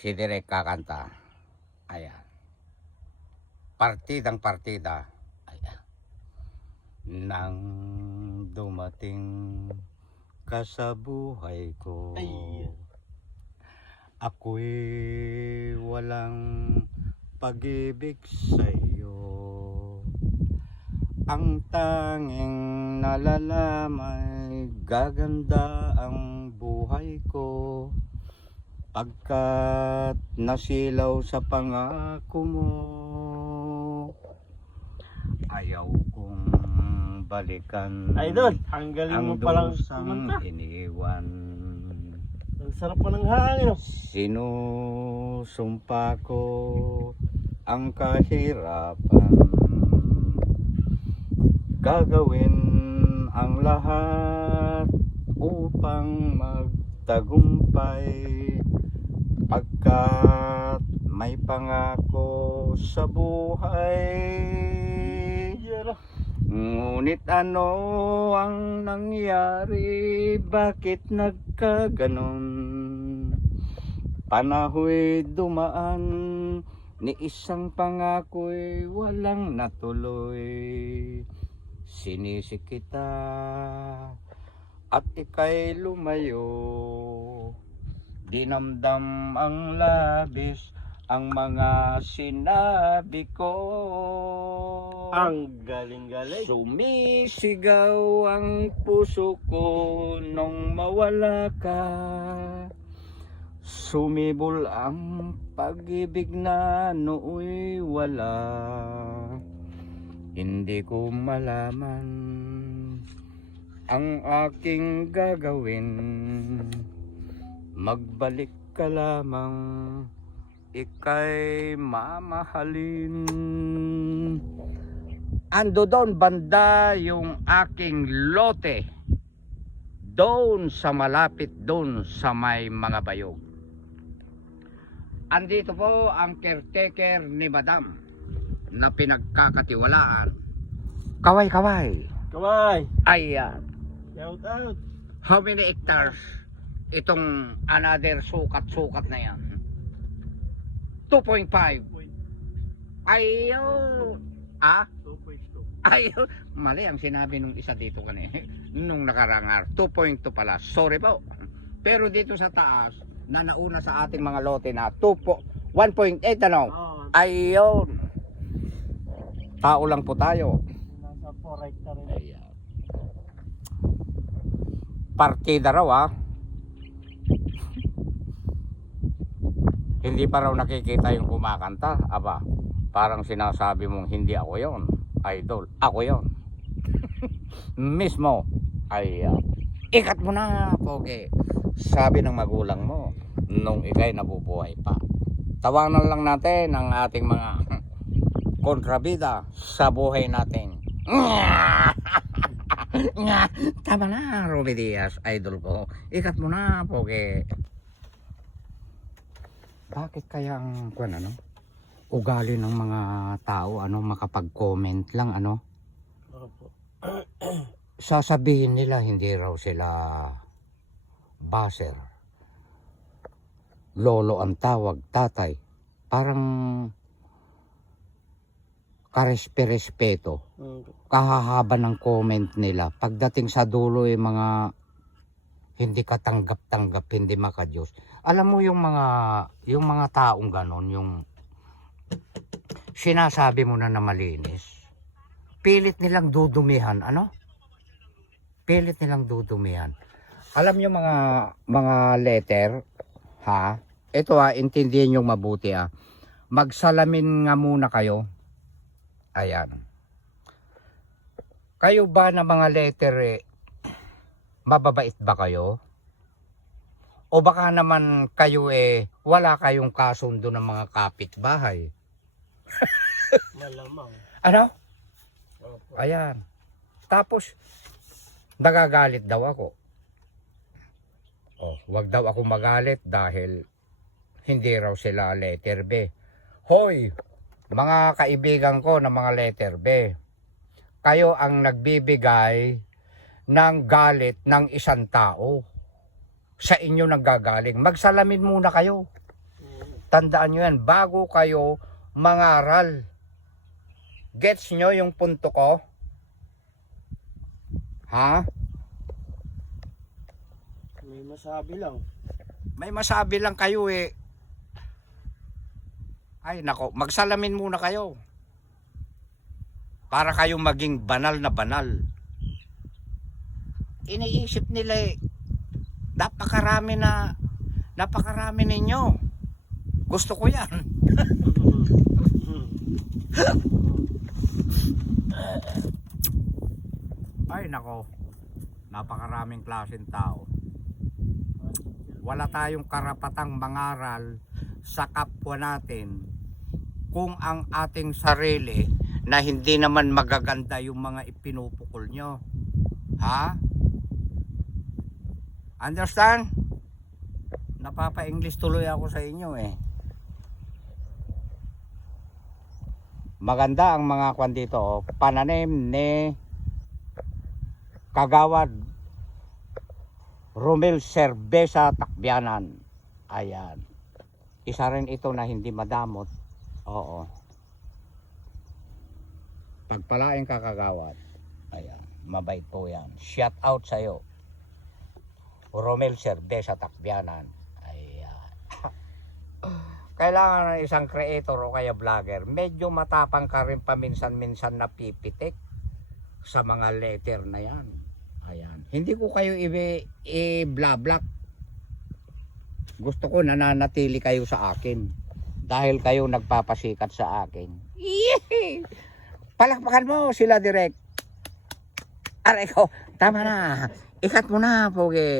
si Direk kakanta. Ayan. Partidang partida. Ayan. Nang dumating ka sa buhay ko, ako'y walang pag-ibig sa'yo. Ang tanging nalalamay, gaganda ang buhay ko, pagkat nasilaw sa pangako mo. Ayaw kong balikan Idol, ang galing ang mo palang dusang kumanta. iniwan. Ang sarap pa ng hangin. Sinusumpa ko ang kahirapan, gagawin ang lahat upang magtagumpay, pagkat may pangako sa buhay. Ngunit ano ang nangyari? Bakit nagkaganon? Panahoy dumaan, ni isang pangako'y walang natuloy. Sinisi kita at ika'y lumayo, dinamdam ang labis ang mga sinabi ko. Ang galing-galing. Sumisigaw ang puso ko nung mawala ka. Sumibol ang pag-ibig na nooy wala. Hindi ko malaman ang aking gagawin. Magbalik ka lamang, ika'y mamahalin. Ando doon banda yung aking lote, doon sa malapit doon sa may mga bayog. Andito po ang caretaker ni Madam na pinagkakatiwalaan. Kaway. Kaway. Ayan. Shout out. How many hectares itong another sukat na yan? 2.5. Ayaw. Ah? 2.2. Ayaw. Mali ang sinabi nung isa dito kanina. Nung nakarangar. 2.2 pala. Sorry po. Pero dito sa taas, na nauna sa ating mga lote na 1.8 ano? Oh, Ayun. Tao lang po tayo. nasa 4 hectare. Ayan. Partida raw ah. Hindi pa raw nakikita yung kumakanta. Aba, parang sinasabi mong hindi ako yon, idol. Ako yon. Mismo. Ay, ikat mo na, pogi. Sabi ng magulang mo nung ikay nabubuhay pa. Tawanan lang natin ang ating mga kontrabida sa buhay natin. Tama na, Ruby Diaz, idol ko. Ikat mo na, pogi. Bakit kaya ang ugali ng mga tao makapag-comment lang Opo. sasabihin nila hindi raw sila baser, lolo ang tawag, tatay, parang karespeto, kahahaba ng comment nila. Pagdating sa dulo yung mga hindi katanggap-tanggap, hindi makadiyos. Alam mo yung mga taong ganon, yung sinasabi mo na malinis, pilit nilang dudumihan, pilit nilang dudumihan. Alam nyo mga letter, ha? Ito intindihin nyo mabuti Magsalamin nga muna kayo. Ayan. Kayo ba na mga letter mababait ba kayo? O baka naman kayo wala kayong kasundo ng mga kapitbahay? Malamang. Ano? Opo. Ayan. Tapos, nagagalit daw ako. Wag daw ako magalit dahil hindi raw sila letter B. Hoy, mga kaibigan ko na mga letter B, kayo ang nagbibigay ng galit ng isang tao. Sa inyo nanggagaling. Magsalamin muna kayo. Tandaan nyo yan, bago kayo mangaral. Gets nyo yung punto ko? Ha? May masabi lang. May masabi lang kayo eh. Ay nako, magsalamin muna kayo. Para kayo maging banal na banal. Iniisip nila eh, napakarami ninyo. Gusto ko yan. Ay nako, napakaraming klaseng tao. Wala tayong karapatang mangaral sa kapwa natin kung ang ating sarili na hindi naman magaganda yung mga ipinupukol nyo. Ha? Understand? Napapa-English tuloy ako sa inyo eh. Maganda ang mga kwan dito, oh. Pananim ni Kagawad Romel Cerveza Tacbianan. Ayan. Isa rin ito na hindi madamot. Oo. Pagpalain ka, Kagawad. Ayan. Mabait po yan. Shout out sa'yo. Romel Cerveza Tacbianan. Ayan. Kailangan ng isang creator o kaya vlogger, medyo matapang ka rin paminsan-minsan na pipitik sa mga letter na yan. Ayan. Hindi ko kayo i-bla-black. Gusto ko nananatili kayo sa akin. Dahil kayo nagpapasikat sa akin. Yee! Palakpakan mo sila direct. Aray ko, tama na. Ikat mo na, pogi.